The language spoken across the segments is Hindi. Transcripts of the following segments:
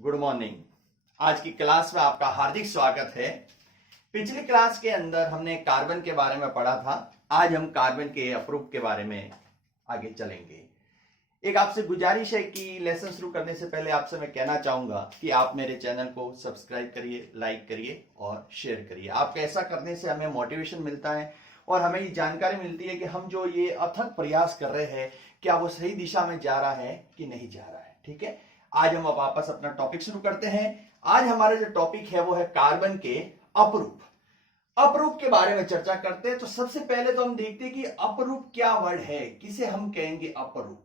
Good morning. आज की क्लास में आपका हार्दिक स्वागत है। पिछली क्लास के अंदर हमने कार्बन के बारे में पढ़ा था। आज हम कार्बन के अप्रूप के बारे में आगे चलेंगे। एक आपसे गुजारिश है कि लेसन शुरू करने से पहले आपसे मैं कहना चाहूंगा कि आप मेरे चैनल को सब्सक्राइब करिए, लाइक करिए और शेयर करिए। आपका ऐसा करने से हमें मोटिवेशन मिलता है और हमें ये जानकारी मिलती है कि हम जो ये अथक प्रयास कर रहे हैं क्या वो सही दिशा में जा रहा है कि नहीं जा रहा है। ठीक है, आज हम वापस अपना टॉपिक शुरू करते हैं। आज हमारा जो टॉपिक है वो है कार्बन के अपरूप। अपरूप के बारे में चर्चा करते हैं। तो सबसे पहले तो हम देखते हैं कि अपरूप क्या वर्ड है, किसे हम कहेंगे अपरूप।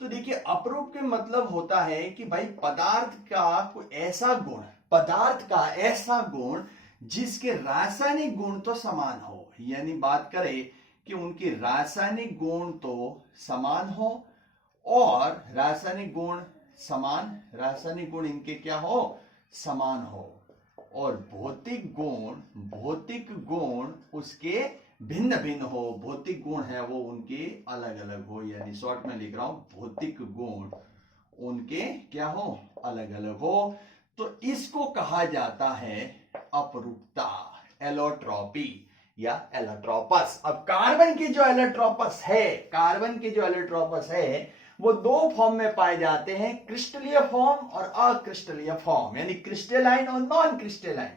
तो देखिए, अपरूप के मतलब होता है कि भाई पदार्थ का कोई ऐसा गुण, पदार्थ का ऐसा गुण जिसके रासायनिक गुण तो समान हो, यानी बात करें कि उनके रासायनिक गुण तो समान हो और रासायनिक गुण इनके क्या हो, समान हो, और भौतिक गुण उसके भिन्न भिन्न हो। भौतिक गुण है वो उनके अलग अलग हो, यानी शॉर्ट में लिख रहा हूं भौतिक गुण उनके क्या हो, अलग अलग हो। तो इसको कहा जाता है अपरूपता, एलोट्रॉपी या एलोट्रोपस। अब कार्बन की जो एलोट्रोपस है वो दो फॉर्म में पाए जाते हैं, क्रिस्टलीय फॉर्म और अक्रिस्टलीय फॉर्म, यानी क्रिस्टलाइन और नॉन क्रिस्टलाइन।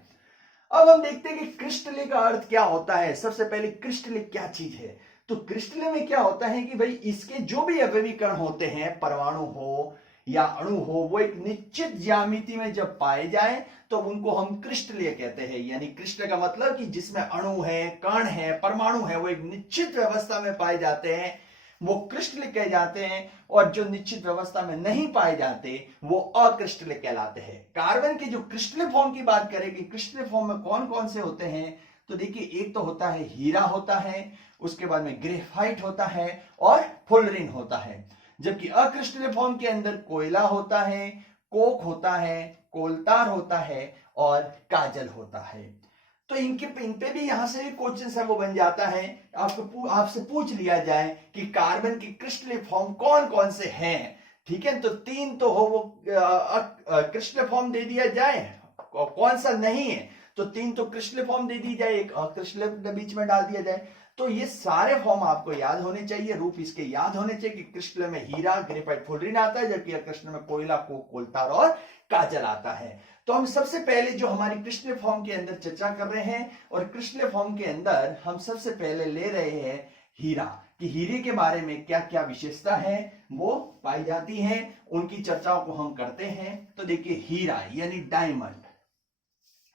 अब हम देखते हैं कि क्रिस्टलीय का अर्थ क्या होता है। सबसे पहले क्रिस्टलीय क्या चीज है, तो क्रिस्टलीय में क्या होता है कि भाई इसके जो भी अवयवी कण होते हैं, परमाणु हो या अणु हो, वो एक निश्चित ज्यामिति में जब पाए जाए तो उनको हम क्रिस्टलीय कहते हैं। यानी क्रिस्टल का मतलब कि जिसमें अणु है, कण है, परमाणु है, वो एक निश्चित व्यवस्था में पाए जाते हैं, वो क्रिस्टलीय कहे जाते हैं। और जो निश्चित व्यवस्था में नहीं पाए जाते वो अक्रिस्टलीय कहलाते हैं। कार्बन की जो क्रिस्टलीय फॉर्म की बात करें कि क्रिस्टलीय फॉर्म में कौन कौन से होते हैं, तो देखिए एक तो होता है हीरा होता है, उसके बाद में ग्रेफाइट होता है और फुलरिन होता है। जबकि अक्रिस्टलीय फॉर्म के अंदर कोयला होता है, कोक होता है, कोलतार होता है और काजल होता है। तो इन पे भी यहां से भी क्वेश्चन है वो बन जाता है, आपसे पूछ लिया जाए कि कार्बन की क्रिस्टलीय फॉर्म कौन कौन से हैं। ठीक है, तो तीन तो हो वो क्रिस्टलीय फॉर्म दे दिया जाए, कौन सा नहीं है, तो तीन तो क्रिस्टलीय फॉर्म दे दी जाए, एक अक्रिस्टलीय बीच में डाल दिया जाए। तो ये सारे फॉर्म आपको याद होने चाहिए, रूप इसके याद होने चाहिए कि क्रिस्टलीय में हीरा, ग्रेफाइट, फुलरिन आता है, जबकि अक्रिस्टलीय में कोयला, कोक, कोलतार और काजल आता है। तो हम सबसे पहले जो हमारी क्रिस्टलीय फॉर्म के अंदर चर्चा कर रहे हैं, और क्रिस्टलीय फॉर्म के अंदर हम सबसे पहले ले रहे हैं हीरा, कि हीरे के बारे में क्या क्या विशेषता है वो पाई जाती है, उनकी चर्चाओं को हम करते हैं। तो देखिए हीरा यानी डायमंड।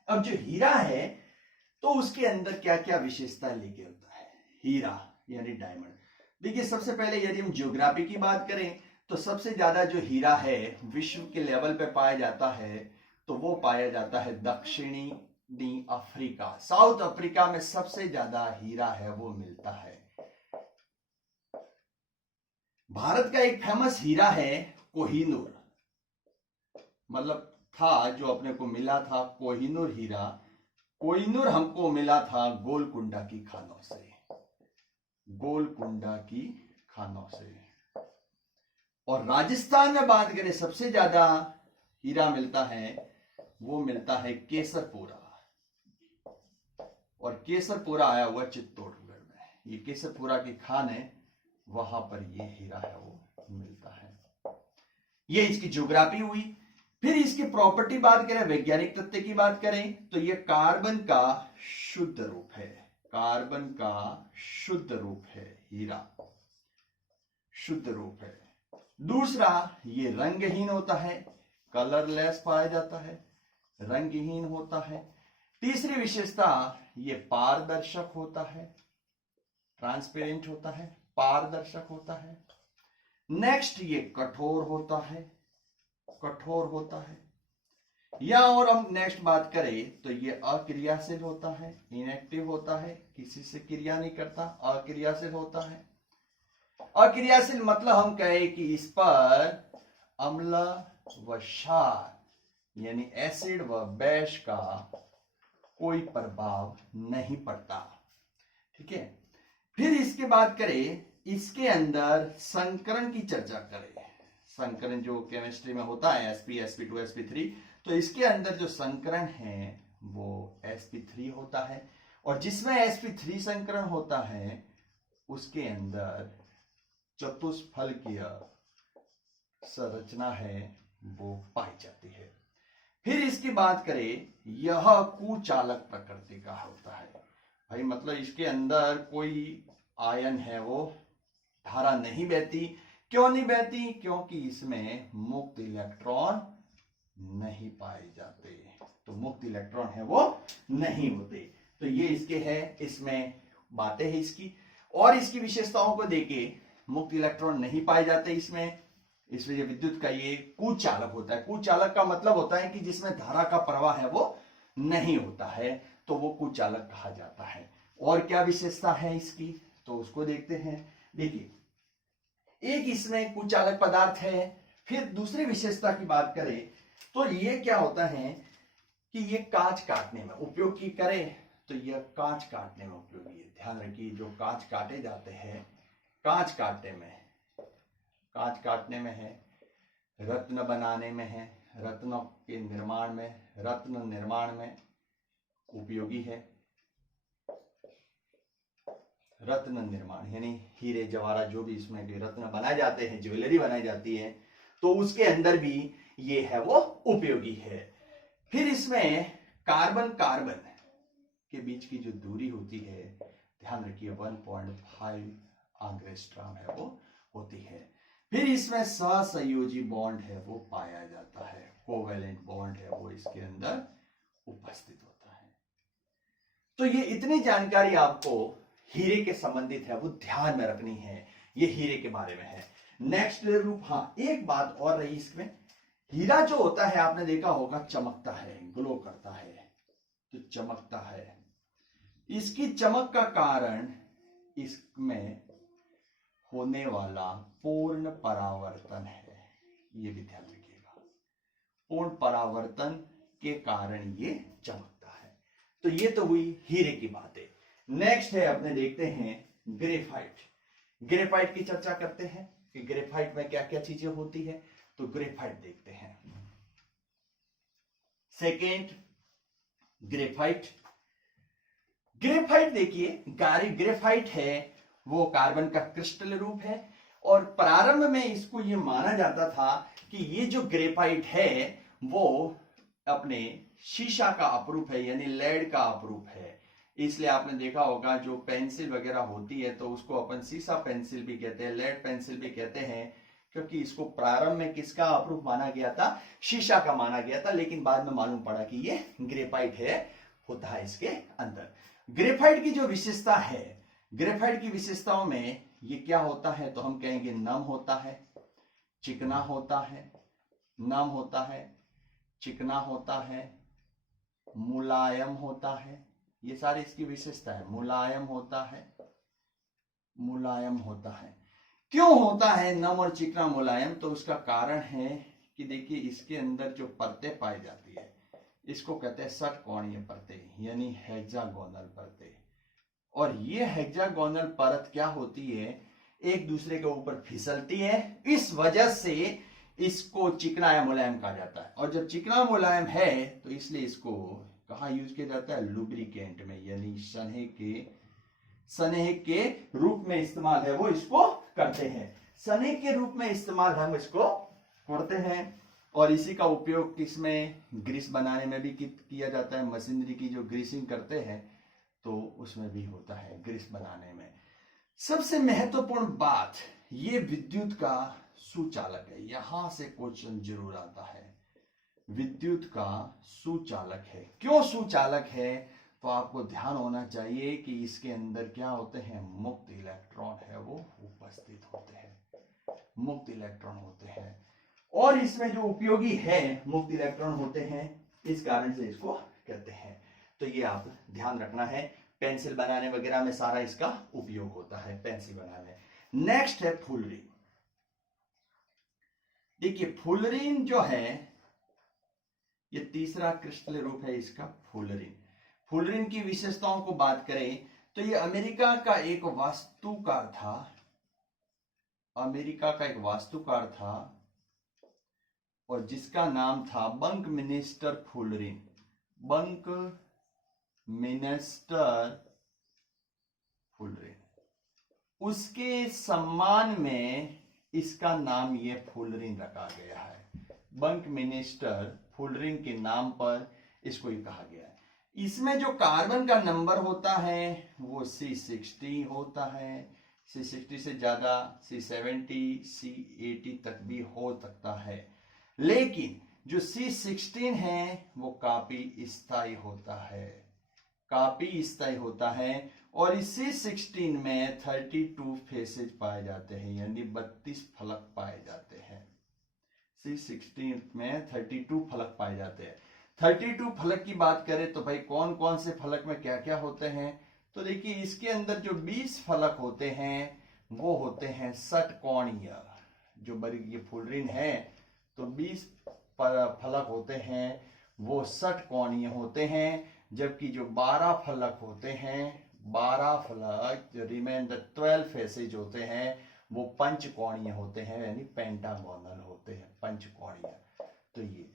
अब जो हीरा है तो उसके अंदर क्या क्या विशेषता लेके होता है हीरा यानी डायमंड। देखिए सबसे पहले यदि हम ज्योग्राफी की बात करें तो सबसे ज्यादा जो हीरा है विश्व के लेवल पे पाया जाता है, तो वो पाया जाता है दक्षिणी अफ्रीका, साउथ अफ्रीका में सबसे ज्यादा हीरा है वो मिलता है। भारत का एक फेमस हीरा है कोहिनूर, मतलब था जो अपने को मिला था कोहिनूर हीरा। कोहिनूर हमको मिला था गोलकुंडा की खानों से, गोलकुंडा की खानों से। और राजस्थान में बात करें सबसे ज्यादा हीरा मिलता है, वो मिलता है केसरपुरा, और केसरपुरा आया हुआ चित्तौड़गढ़ में। ये केसरपुरा की खान है, वहां पर ये हीरा है वो मिलता है। ये इसकी ज्योग्राफी हुई। फिर इसकी प्रॉपर्टी बात करें, वैज्ञानिक तथ्य की बात करें, तो ये कार्बन का शुद्ध रूप है, कार्बन का शुद्ध रूप है हीरा, शुद्ध रूप है। दूसरा, ये रंगहीन होता है, कलरलेस पाया जाता है, रंगहीन होता है। तीसरी विशेषता, ये पारदर्शक होता है, ट्रांसपेरेंट होता है, पारदर्शक होता है। नेक्स्ट, ये कठोर होता है, कठोर होता है। या और हम नेक्स्ट बात करें तो ये अक्रियाशील होता है, इनएक्टिव होता है, किसी से क्रिया नहीं करता, अक्रियाशील होता है। अक्रियाशील मतलब हम कहें कि इस पर अम्ल व क्षार यानी एसिड व बेस का कोई प्रभाव नहीं पड़ता। ठीक है, फिर इसके बात करें, इसके अंदर संकरण की चर्चा करें, संकरण जो केमिस्ट्री में होता है sp sp2 sp3, तो इसके अंदर जो संकरण है वो sp3 होता है, और जिसमें sp3 संकरण होता है उसके अंदर चतुष्फलकीय संरचना है वो पाई जाती है। फिर इसकी बात करें, यह कुचालक प्रकृति का होता है। भाई मतलब इसके अंदर कोई आयन है वो धारा नहीं बहती। क्यों नहीं बहती? क्योंकि इसमें मुक्त इलेक्ट्रॉन नहीं पाए जाते, तो मुक्त इलेक्ट्रॉन है वो नहीं होते। तो ये इसके है, इसमें बातें हैं इसकी, और इसकी विशेषताओं को देके मुक्त इलेक्ट्रॉन नहीं पाए जाते इसमें, इसलिए विद्युत का ये कुचालक होता है। कुचालक का मतलब होता है कि जिसमें धारा का प्रवाह है वो नहीं होता है, तो वो कुचालक कहा जाता है। और क्या विशेषता है इसकी, तो उसको देखते हैं। देखिए, एक इसमें कुचालक पदार्थ है। फिर दूसरी विशेषता की बात करें तो ये क्या होता है कि ये कांच काटने में उपयोग की करें, तो यह कांच काटने में उपयोगी है। ध्यान रखिए, जो कांच काटे जाते हैं, कांच काटने में है, रत्न बनाने में है, रत्नों के निर्माण में, रत्न निर्माण में उपयोगी है। रत्न निर्माण यानी हीरे जवाहरात जो भी इसमें भी रत्न बनाए जाते हैं, ज्वेलरी बनाई जाती है, तो उसके अंदर भी ये है वो उपयोगी है। फिर इसमें कार्बन कार्बन के बीच की जो दूरी होती है, ध्यान रखिए 1.5 एंगस्ट्रॉम है वो होती है। फिर इसमें सहसंयोजी बॉन्ड है वो पाया जाता है, कोवेलेंट बॉन्ड है वो इसके अंदर उपस्थित होता है। तो ये इतनी जानकारी आपको हीरे के संबंधित है वो ध्यान में रखनी है, ये हीरे के बारे में है। नेक्स्ट रूप, हाँ एक बात और रही इसमें, हीरा जो होता है आपने देखा होगा चमकता है, ग्लो करता है, तो चमकता है। इसकी चमक का कारण इसमें होने वाला पूर्ण परावर्तन है, ये भी ध्यान रखिएगा। पूर्ण परावर्तन के कारण ये चमकता है। तो ये तो हुई हीरे की बातें। नेक्स्ट है अपने देखते हैं ग्रेफाइट। ग्रेफाइट की चर्चा करते हैं कि ग्रेफाइट में क्या क्या चीजें होती है, तो ग्रेफाइट देखते हैं। Second graphite. ग्रेफाइट देखिए, ग्रेफाइट है वो कार्बन का क्रिस्टल रूप है, और प्रारंभ में इसको ये माना जाता था कि ये जो ग्रेफाइट है वो अपने शीशा का अपरूप है, यानी लेड का अपरूप है। इसलिए आपने देखा होगा जो पेंसिल वगैरह होती है तो उसको अपन शीशा पेंसिल भी कहते हैं, लेड पेंसिल भी कहते हैं, क्योंकि इसको प्रारंभ में किसका अपरूप माना गया था? शीशा का माना गया था, लेकिन बाद में मालूम पड़ा कि ये ग्रेफाइट है, होता है इसके अंदर। ग्रेफाइट की जो विशेषता है, ग्रेफाइट की विशेषताओं में ये क्या होता है, तो हम कहेंगे नम होता है, चिकना होता है, नम होता है, चिकना होता है, मुलायम होता है, ये सारी इसकी विशेषता है। मुलायम होता है, मुलायम होता है। क्यों होता है नम और चिकना मुलायम? तो उसका कारण है कि देखिए इसके अंदर जो परतें पाई जाती है इसको कहते हैं षटकोणीय परतें, यानी हेक्सागोनल परतें। और ये हेक्सागोनल परत क्या होती है, एक दूसरे के ऊपर फिसलती है, इस वजह से इसको चिकना या मुलायम कहा जाता है। और जब चिकना मुलायम है तो इसलिए इसको कहाँ यूज किया जाता है? लुब्रिकेंट में, यानी स्नेह के रूप में इस्तेमाल है वो इसको करते हैं। स्नेह के रूप में इस्तेमाल हम इसको करते हैं, और इसी का उपयोग किसमें? ग्रीस बनाने में भी किया जाता है। मशीनरी की जो ग्रीसिंग करते हैं तो उसमें भी होता है, ग्रीस बनाने में। सबसे महत्वपूर्ण बात, ये विद्युत का सुचालक है। यहां से क्वेश्चन जरूर आता है, विद्युत का सुचालक है। क्यों सुचालक है? तो आपको ध्यान होना चाहिए कि इसके अंदर क्या होते हैं? मुक्त इलेक्ट्रॉन है वो उपस्थित होते हैं, मुक्त इलेक्ट्रॉन होते हैं, और इसमें जो उपयोगी है मुक्त इलेक्ट्रॉन होते हैं, इस कारण से इसको कहते हैं। तो ये आप ध्यान रखना है, पेंसिल बनाने वगैरह में सारा इसका उपयोग होता है, पेंसिल बनाने। नेक्स्ट है फुलरिन। देखिए फुलरिन जो है ये तीसरा क्रिस्टल रूप है इसका, फुलरिन। फुलरिन की विशेषताओं को बात करें तो ये अमेरिका का एक वास्तुकार था, अमेरिका का एक वास्तुकार था और जिसका नाम था बंकमिनिस्टर फुलरिन। बंकमिनिस्टर फुलरिन, उसके सम्मान में इसका नाम ये फुलरिन रखा गया है। बंकमिनिस्टर फुलरिन के नाम पर इसको ये कहा गया है। इसमें जो कार्बन का नंबर होता है वो C60 होता है। C60 से ज्यादा C70 C80 तक भी हो सकता है, लेकिन जो C16 है वो काफी स्थायी होता है, काफी स्थायी होता है। और इस C16 में 32 फेसेज पाए जाते हैं, यानी 32 फलक पाए जाते हैं। C16 में 32 फलक पाए जाते हैं। 32 फलक की बात करें तो भाई कौन कौन से फलक में क्या क्या होते हैं, तो देखिए इसके अंदर जो 20 फलक होते हैं वो होते हैं षटकोणीय। जो वर्गीय फुलरिन है तो 20 फलक होते हैं वो षटकोणीय होते हैं, जबकि जो 12 फलक होते हैं, 12 फलक जो रिमेंडर 12 फेसेज होते हैं वो पंचकोणीय होते हैं, यानी पेंटागोनल होते हैं, पंचकोणीय। तो ये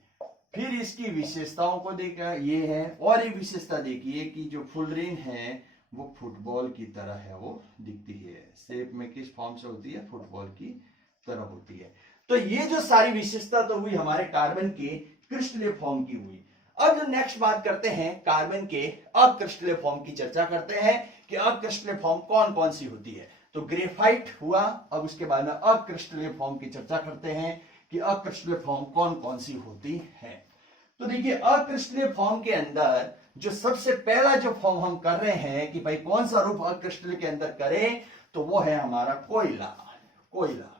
फिर इसकी विशेषताओं को देखा ये है, और ये विशेषता देखिए कि जो फुलरिन है वो फुटबॉल की तरह है, वो दिखती है शेप में किस फॉर्म से होती है, फुटबॉल की तरह होती है। तो ये जो सारी विशेषता तो हुई हमारे कार्बन के क्रिस्टलीय फॉर्म की हुई। अब जो नेक्स्ट बात करते हैं कार्बन के अक्रिस्टलीय फॉर्म की चर्चा करते हैं कि अक्रिस्टलीय फॉर्म कौन कौन सी होती है। तो ग्रेफाइट हुआ, अब उसके बाद में अक्रिस्टलीय फॉर्म की चर्चा करते हैं कि अक्रिस्टलीय फॉर्म कौन कौन सी होती है। तो देखिए अक्रिस्टलीय फॉर्म के अंदर जो सबसे पहला जो फॉर्म हम कर रहे हैं कि भाई कौन सा रूप अक्रिस्टलीय के अंदर करें, तो वो है हमारा कोयला। कोयला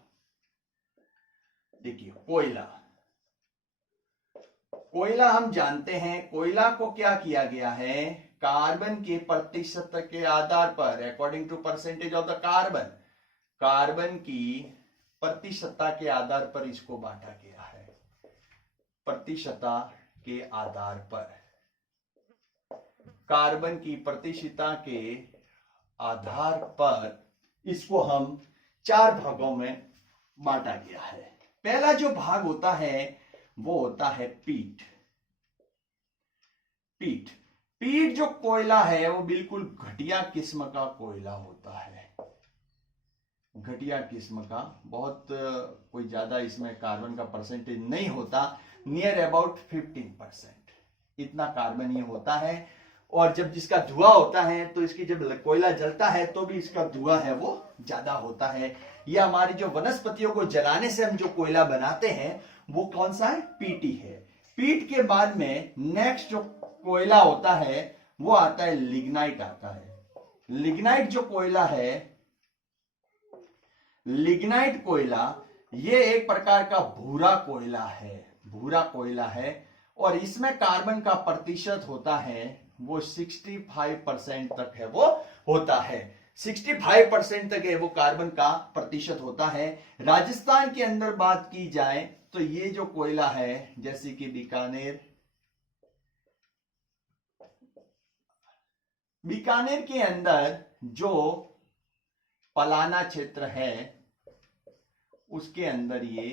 देखिए कोयला, कोयला हम जानते हैं कोयला को क्या किया गया है, कार्बन के प्रतिशत के आधार पर, according to percentage of the carbon, carbon की प्रतिशतता के आधार पर इसको बांटा गया है। प्रतिशतता के आधार पर, कार्बन की प्रतिशतता के आधार पर इसको हम 4 भागों में बांटा गया है। पहला जो भाग होता है वो होता है पीट। पीट पीट जो कोयला है वो बिल्कुल घटिया किस्म का कोयला होता है, घटिया किस्म का, बहुत कोई ज्यादा इसमें कार्बन का परसेंटेज नहीं होता, नियर अबाउट 15% इतना कार्बन ये होता है। और जब जिसका धुआं होता है तो इसकी जब कोयला जलता है तो भी इसका धुआं है वो ज्यादा होता है। यह हमारी जो वनस्पतियों को जलाने से हम जो कोयला बनाते हैं वो कौन सा है, पीटी है। पीट के बाद में नेक्स्ट जो कोयला होता है वो आता है लिग्नाइट आता है। लिग्नाइट जो कोयला है, लिग्नाइट कोयला ये एक प्रकार का भूरा कोयला है, भूरा कोयला है, और इसमें कार्बन का प्रतिशत होता है वो 65% तक है वो होता है, 65% तक है वो कार्बन का प्रतिशत होता है। राजस्थान के अंदर बात की जाए तो ये जो कोयला है जैसे कि बीकानेर, बीकानेर के अंदर जो पलाना क्षेत्र है उसके अंदर ये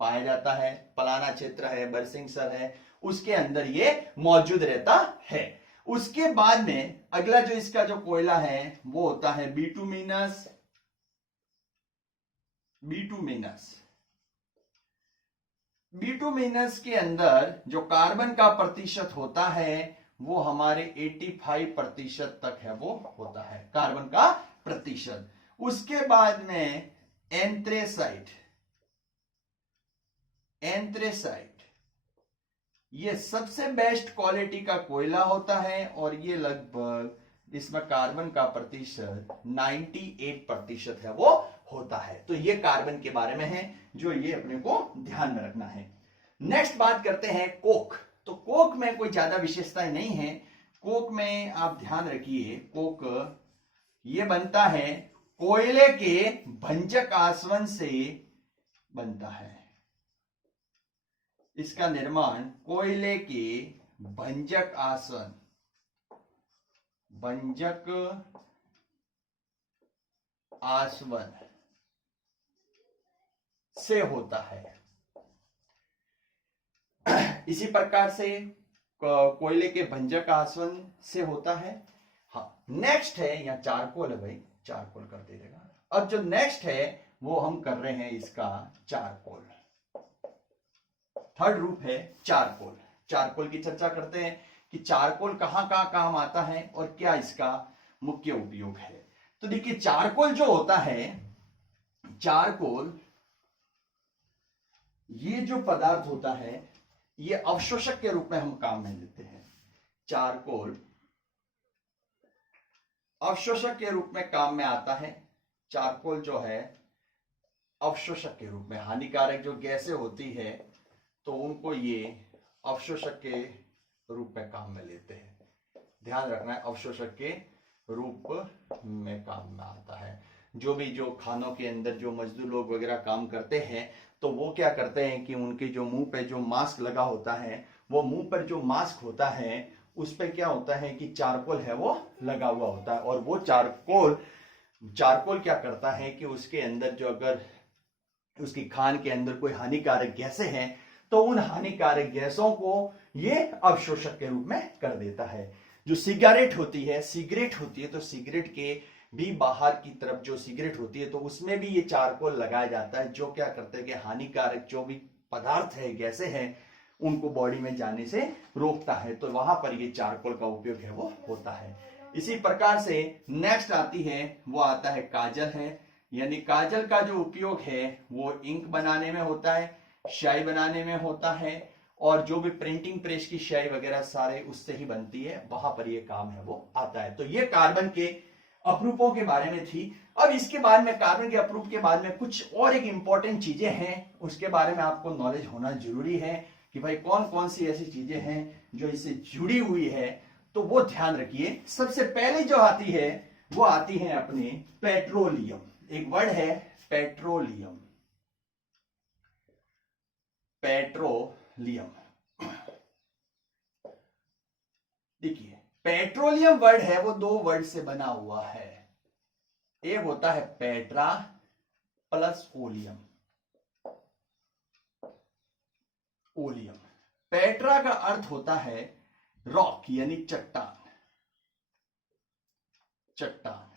पाया जाता है, पलाना क्षेत्र है, बरसिंहसर है, उसके अंदर ये मौजूद रहता है। उसके बाद में अगला जो इसका जो कोयला है वो होता है बिटुमिनस। बिटुमिनस, बिटुमिनस के अंदर जो कार्बन का प्रतिशत होता है वो हमारे 85% तक है वो होता है कार्बन का प्रतिशत। उसके बाद में एंथ्रेसाइट, एंथ्रेसाइट ये सबसे बेस्ट क्वालिटी का कोयला होता है और ये लगभग इसमें कार्बन का प्रतिशत 98% है वो होता है। तो ये कार्बन के बारे में है जो ये अपने को ध्यान में रखना है। नेक्स्ट बात करते हैं कोक। तो कोक में कोई ज्यादा विशेषताएं नहीं है। कोक में आप ध्यान रखिए, कोक ये बनता है कोयले के भंजक आसवन से बनता है। इसका निर्माण कोयले के भंजक आसवन, भंजक आसवन से होता है। इसी प्रकार से कोयले के भंजक आसवन से होता है। हाँ, नेक्स्ट है, यहाँ चारकोल है भाई, चारकोल कर दीजिएगा। अब जो नेक्स्ट है वो हम कर रहे हैं इसका चारकोल। थर्ड रूप है चारकोल। चारकोल की चर्चा करते हैं कि चारकोल कहां कहां काम आता है और क्या इसका मुख्य उपयोग है। तो देखिए, चारकोल जो होता है, चारकोल ये जो पदार्थ होता है ये अवशोषक के रूप में हम काम में लेते हैं। चारकोल अवशोषक के रूप में काम में आता है। चारकोल जो है अवशोषक के रूप में, हानिकारक जो गैसें होती है तो उनको ये अवशोषक के रूप में काम में लेते हैं। ध्यान रखना है, अवशोषक के रूप में काम में आता है। जो खानों के अंदर जो मजदूर लोग वगैरह काम करते हैं तो वो क्या करते हैं कि उनके जो मुंह पे जो मास्क लगा होता है, वो मुंह पर जो मास्क होता है उस पे क्या होता है कि चारकोल है वो लगा हुआ होता है। और वो चारकोल क्या करता है कि उसके अंदर जो, अगर उसकी खान के अंदर कोई हानिकारक गैसें हैं तो उन हानिकारक गैसों को ये अवशोषक के रूप में कर देता है। जो सिगरेट होती है तो सिगरेट के भी बाहर की तरफ जो सिगरेट होती है तो उसमें भी ये चारकोल लगाया जाता है, जो क्या करते हैं कि हानिकारक जो भी पदार्थ है, गैसें हैं, उनको बॉडी में जाने से रोकता है। तो वहां पर ये चारकोल का उपयोग है वो होता है। इसी प्रकार से नेक्स्ट आती है, वो आता है काजल है। यानी काजल का जो उपयोग है वो इंक बनाने में होता है, स्याही बनाने में होता है, और जो भी प्रिंटिंग प्रेस की स्याही वगैरह सारे उससे ही बनती है, वहां पर ये काम है वो आता है। तो ये कार्बन के अपरूपों के बारे में थी। अब इसके बाद में, कार्बन के अपरूप के बाद में कुछ और एक इंपॉर्टेंट चीजें हैं, उसके बारे में आपको नॉलेज होना जरूरी है कि भाई कौन कौन सी ऐसी चीजें हैं जो इससे जुड़ी हुई है। तो वो ध्यान रखिए। सबसे पहले जो आती है वो आती है अपने पेट्रोलियम। एक वर्ड है पेट्रोलियम। पेट्रोलियम, देखिए पेट्रोलियम वर्ड है वो दो वर्ड से बना हुआ है। एक होता है Petra plus oleum. Oleum, Petra का अर्थ होता है रॉक यानी चट्टान, चट्टान,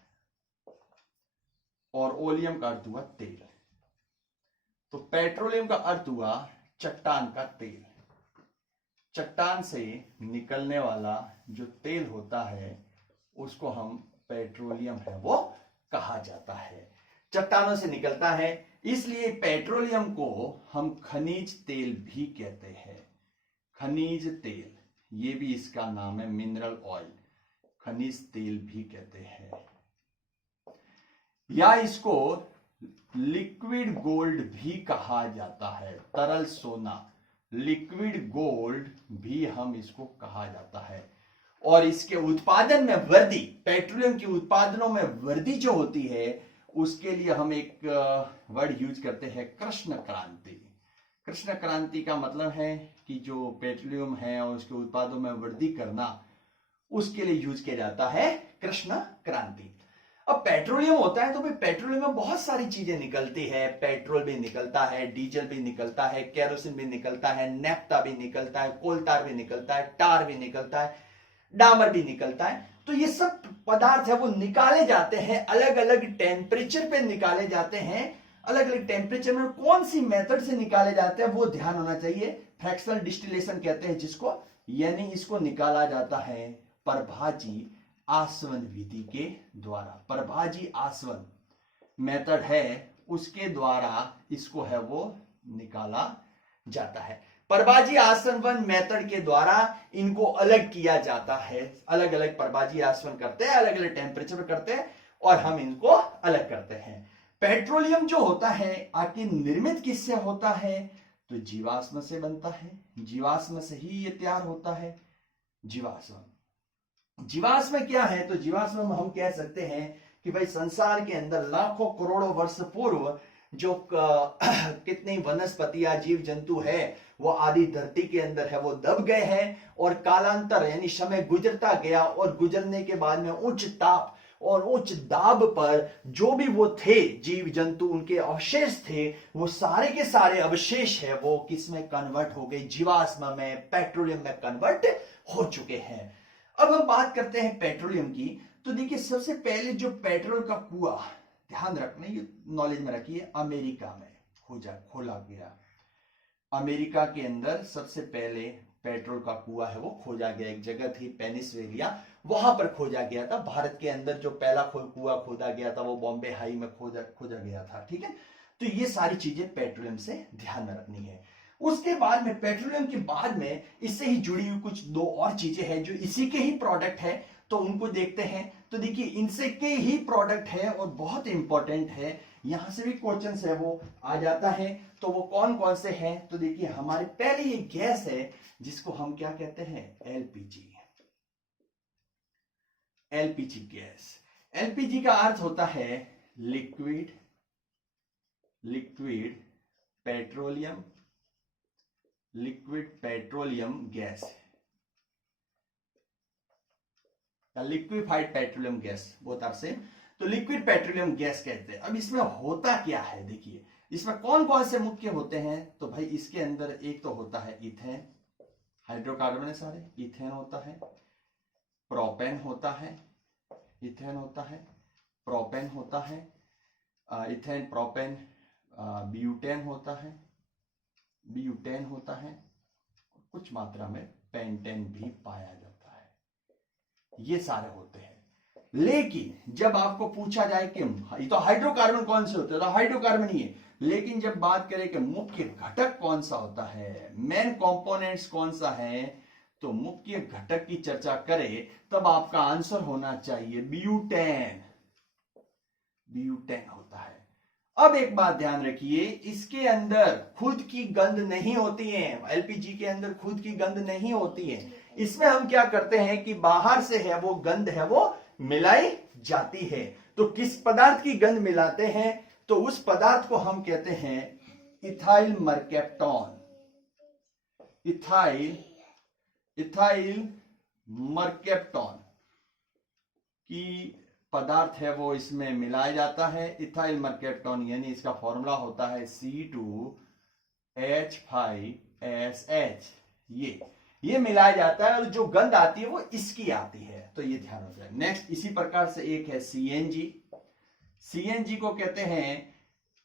और ओलियम का अर्थ हुआ तेल। तो पेट्रोलियम का अर्थ हुआ चट्टान का तेल। चट्टान से निकलने वाला जो तेल होता है उसको हम पेट्रोलियम है वो कहा जाता है। चट्टानों से निकलता है, इसलिए पेट्रोलियम को हम खनिज तेल भी कहते हैं। खनिज तेल, ये भी इसका नाम है, मिनरल ऑयल, खनिज तेल भी कहते हैं। या इसको लिक्विड गोल्ड भी कहा जाता है, तरल सोना, लिक्विड गोल्ड भी हम इसको कहा जाता है। और इसके उत्पादन में वृद्धि, पेट्रोलियम के उत्पादनों में वृद्धि जो होती है उसके लिए हम एक वर्ड यूज करते हैं, कृष्ण क्रांति। कृष्ण क्रांति का मतलब है कि जो पेट्रोलियम है और उसके उत्पादों में वृद्धि करना, उसके लिए यूज किया जाता है कृष्ण क्रांति। अब पेट्रोलियम होता है तो भाई पेट्रोलियम में बहुत सारी चीजें निकलती है। पेट्रोल भी निकलता है, डीजल भी निकलता है, केरोसिन भी निकलता है, नेफ्ता भी निकलता है, कोलतार भी निकलता है, टार भी निकलता है, डामर भी निकलता है। तो ये सब पदार्थ है वो निकाले जाते हैं, अलग अलग टेम्परेचर पे निकाले जाते हैं। अलग अलग टेम्परेचर में कौन सी मेथड से निकाले जाते हैं वो ध्यान होना चाहिए। फ्रैक्शनल डिस्टिलेशन कहते हैं जिसको, यानी इसको निकाला जाता है परभाजी आसवन विधि के द्वारा। परभाजी आसवन मेथड है, उसके द्वारा इसको है वो निकाला जाता है। परभाजी आसवन मेथड के द्वारा इनको अलग किया जाता है। अलग अलग परभाजी आसवन करते हैं, अलग अलग टेम्परेचर पर करते हैं और हम इनको अलग करते हैं। पेट्रोलियम जो होता है आखिर निर्मित किससे होता है? तो जीवाश्म से बनता है। जीवाश्म से ही ये तैयार होता है। जीवाश्म क्या है? तो जीवाश्म में हम कह सकते हैं कि भाई संसार के अंदर लाखों करोड़ों वर्ष पूर्व जो कितनी वनस्पतियां, जीव जंतु है वो आदि धरती के अंदर है वो दब गए हैं और कालांतर यानी समय गुजरता गया और गुजरने के बाद में उच्च ताप और उच्च दाब पर जो भी वो थे जीव जंतु, उनके अवशेष थे, वो सारे के सारे अवशेष है वो किस में कन्वर्ट हो गए, जीवाश्म में, पेट्रोलियम में कन्वर्ट हो चुके हैं। अब हम बात करते हैं पेट्रोलियम की। तो देखिए सबसे पहले जो पेट्रोल का कुआं, ध्यान रखना, ये नॉलेज में रखिए, अमेरिका में खोला गया। अमेरिका के अंदर सबसे पहले पेट्रोल का कुआं है वो खोजा गया। एक जगह थी पेनिसवेलिया, वहां पर खोजा गया था। भारत के अंदर जो पहला कुआं खोदा गया था वो बॉम्बे हाई में खोजा गया था। ठीक है, तो ये सारी चीजें पेट्रोलियम से ध्यान में रखनी है। उसके बाद में पेट्रोलियम के बाद में इससे ही जुड़ी हुई कुछ दो और चीजें हैं जो इसी के ही प्रोडक्ट है, तो उनको देखते हैं। तो देखिए इनसे के ही प्रोडक्ट है और बहुत इंपॉर्टेंट है, यहां से भी क्वेश्चन है वो आ जाता है। तो वो कौन कौन से हैं, तो देखिए हमारे पहले ये गैस है जिसको हम क्या कहते हैं, एलपीजी। एलपीजी गैस, एलपीजी का अर्थ होता है liquid petroleum, liquid petroleum gas, liquefied petroleum gas, both are same. तो लिक्विड पेट्रोलियम गैस कहते हैं। अब इसमें होता क्या है, देखिए इसमें कौन कौन से मुख्य होते हैं। तो भाई इसके अंदर एक तो होता है इथेन, हाइड्रोकार्बन है सारे, इथेन होता है, प्रोपेन होता है, इथेन होता है, प्रोपेन होता है, इथेन प्रोपेन, ब्यूटेन होता है, कुछ मात्रा में पेंटेन भी पाया जाता है। ये सारे होते हैं। लेकिन जब आपको पूछा जाए कि ये तो हाइड्रोकार्बन कौन से होते हैं, तो हाइड्रोकार्बन ही है। लेकिन जब बात करें कि मुख्य घटक कौन सा होता है, मेन कंपोनेंट्स कौन सा है, तो मुख्य घटक की चर्चा करें तब आपका आंसर होना चाहिए ब्यूटेन। ब्यूटेन होता है। अब एक बात ध्यान रखिए, इसके अंदर खुद की गंध नहीं होती है, एलपीजी के अंदर खुद की गंध नहीं होती है। इसमें हम क्या करते हैं कि बाहर से है वो गंध है वो मिलाई जाती है। तो किस पदार्थ की गंध मिलाते हैं, तो उस पदार्थ को हम कहते हैं इथाइल मरकैप्टॉन। इथाइल मरकैप्टॉन की पदार्थ है वो इसमें मिलाया जाता है। इथाइल मरकैप्टॉन यानी इसका फॉर्मूला होता है C2H5SH। ये मिलाया जाता है और जो गंध आती है वो इसकी आती है, तो ये ध्यान हो जाए। नेक्स्ट इसी प्रकार से एक है सीएनजी। सीएनजी को कहते हैं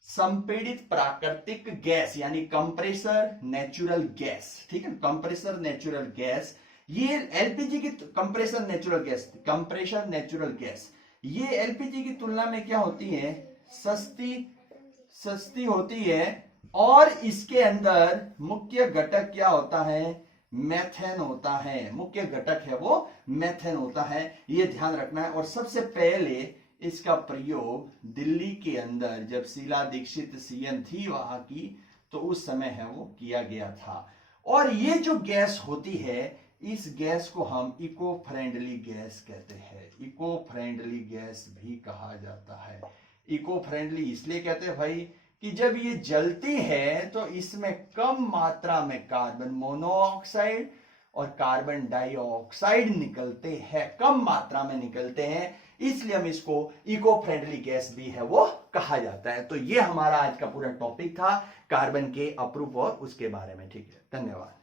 संपीड़ित प्राकृतिक गैस यानी कंप्रेसर नेचुरल गैस। ठीक है, कंप्रेसर नेचुरल गैस। ये एलपीजी की कंप्रेसर नेचुरल गैस ये एलपीजी की तुलना में क्या होती है, सस्ती होती है। और इसके अंदर मुख्य घटक क्या होता है, मेथेन होता है। मुख्य घटक है वो मेथेन होता है, ये ध्यान रखना है। और सबसे पहले इसका प्रयोग दिल्ली के अंदर जब शीला दीक्षित सीएम थी वहां की, तो उस समय है वो किया गया था। और ये जो गैस होती है, इस गैस को हम इको फ्रेंडली गैस कहते हैं। इको फ्रेंडली गैस भी कहा जाता है। इको फ्रेंडली इसलिए कहते हैं भाई कि जब ये जलती है तो इसमें कम मात्रा में कार्बन मोनोऑक्साइड और कार्बन डाइऑक्साइड निकलते हैं, कम मात्रा में निकलते हैं, इसलिए हम इसको इको फ्रेंडली गैस भी है वो कहा जाता है। तो ये हमारा आज का पूरा टॉपिक था कार्बन के अप्रूव और उसके बारे में। ठीक है, धन्यवाद।